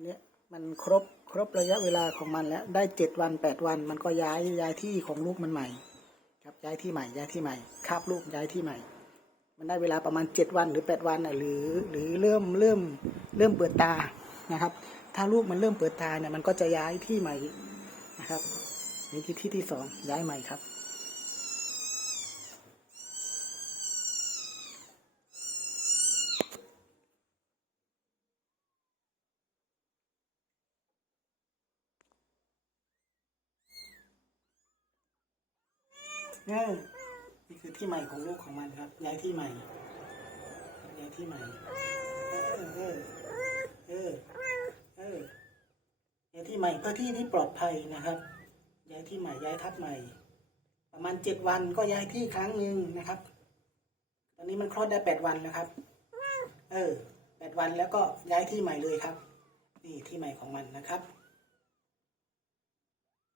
เนี้ยมันครบครบระยะเวลาของมันแล้วได้เจ็ดวันแปดวัน มันก็ย้ายย้ายที่ของลูกมันใหม่ ครับย้ายที่ใหม่ย้ายที่ใหม่คาบลูกย้ายที่ใหม่ มันได้เวลาประมาณเจ็ดวันหรือแปดวันน่ะหรือหรือเริ่มเริ่มเริ่มเปิดตานะครับ ถ้าลูกมันเริ่มเปิดตาเนี่ยมันก็จะย้ายที่ใหม่นะครับนี่คือที่ที่สองย้ายใหม่ครับ เออนี่คือที่ใหม่ของลูกของมันครับย้ายที่ใหม่ย้ายที่ใหม่ เออเออเออเออย้ายที่ใหม่เพื่อที่ที่ปลอดภัยนะครับ ย้ายที่ใหม่ย้ายทับใหม่ ประมาณเจ็ดวันก็ย้ายที่ครั้งหนึ่งนะครับ ตอนนี้มันคลอดได้แปดวันแล้วครับ เออแปดวันแล้วก็ย้ายที่ใหม่เลยครับ นี่ที่ใหม่ของมันนะครับ